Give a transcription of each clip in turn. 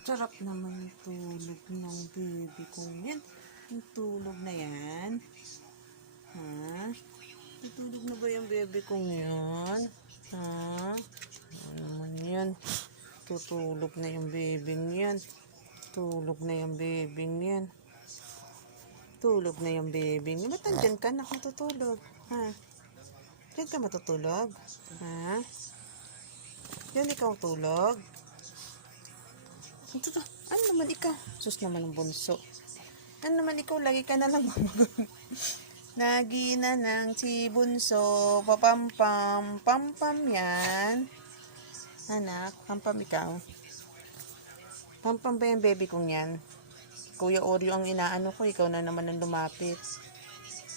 Sarap naman yung tulog ng baby ko yan. Yung tulog na yan. Ha? Tutulog na ba yung baby ko yan? Ha? Ano naman yan? Tutulog na yung baby niyan. Tulog na yung baby niyan. Tulog na yung baby niya. Ba't nandyan ka? Nakatutulog. Ha? Diyan ka matutulog? Ha? Yan ikaw tulog? Ito to. Ano naman ikaw? Sus naman ang bunso. Ano naman ikaw? Lagi ka na lang mamagon. Lagi na ng si bunso. Papampam. Pampam yan. Anak, pampam ikaw. Pampam ba yung baby kong yan? Kuya Oreo ang inaano ko. Ikaw na naman ang lumapit.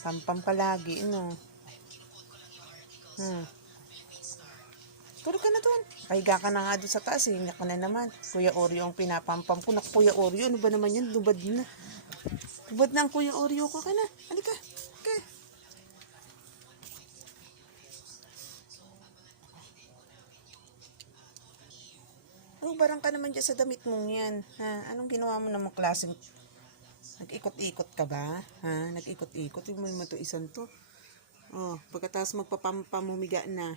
Pampam ka lagi. Ano? Hmm. Tulog ka na doon. Pahiga ka na nga doon sa taas. eh. Hinga ka na naman. Kuya Oreo ang pinapampam ko. Naku, Kuya Oreo, ano ba naman yan? Lubad na. Lubad na ang Kuya Oreo ko. Ka na. Halika. Halika. Ano barang ka naman dyan sa damit mong yan? Ha? Anong ginawa mo namang klaseng... Nag-ikot-ikot ka ba? Ha? Nag-ikot-ikot? Yung mo naman to isang to. Oh, pagkatapos magpapampamumiga na.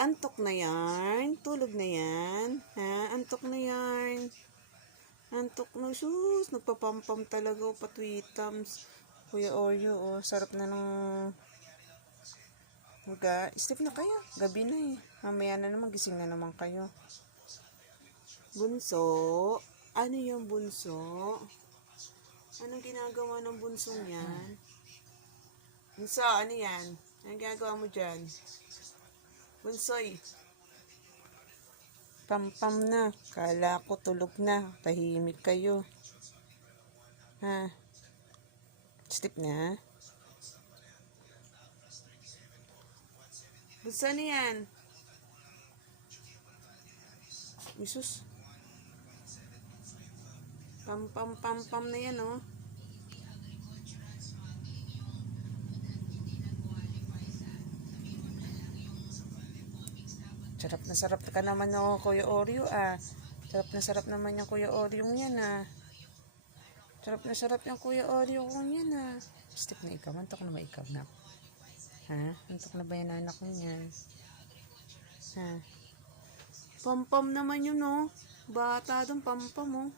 Antok na yan. Tulog na yan. Ha? Antok na yan. Antok na. Sus, nagpapampam talaga. O, patwitams. Kuya Oreo, oh. Sarap na ng... Maga, Steve na kayo. Gabi na eh. Mamaya na naman, gising na naman kayo. Bunso? Ano yung bunso? Anong ginagawa ng bunso niyan? Bunso, ano yan? Anong ginagawa mo dyan? Bunsoy. Pampam na. Kala ko tulog na. Tahimik kayo. Ha? Sleep na. Bunso, ano yan? Jesus. Pam pam pam pam na yan, oh. Sarap na sarap ka naman no, Kuya Oreo, ah. Sarap na sarap naman yung Kuya Oreo yan, ah. Sarap na sarap yung Kuya Oreo ko yan, ah. Stick na ikaw. Mantok na ba nak? Ha? Mantok na ba yan anak ko yan? Ha? Pampam naman yun, oh. Bata doon, pampam, oh.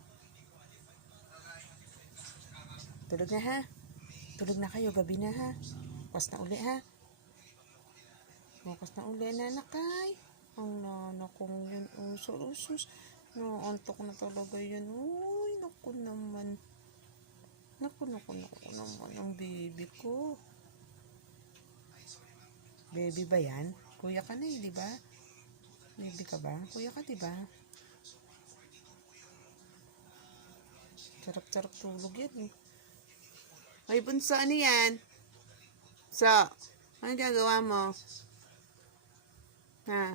Tulog na, ha? Tulog na kayo, gabi na, ha? Bukas na uli, ha? Bukas na uli, nanakay. Ang nana kong yun, uso, usos. Naantok na talaga yan. Uy, naku naman. Naku, naku, naku naman ang baby ko. Baby ba yan? Kuya ka na eh, di ba? Baby ka ba? Kuya ka, di ba? Sarap-sarap tulog yan eh. Ay, bunso, ano yan? So, ano gagawa mo? Ha?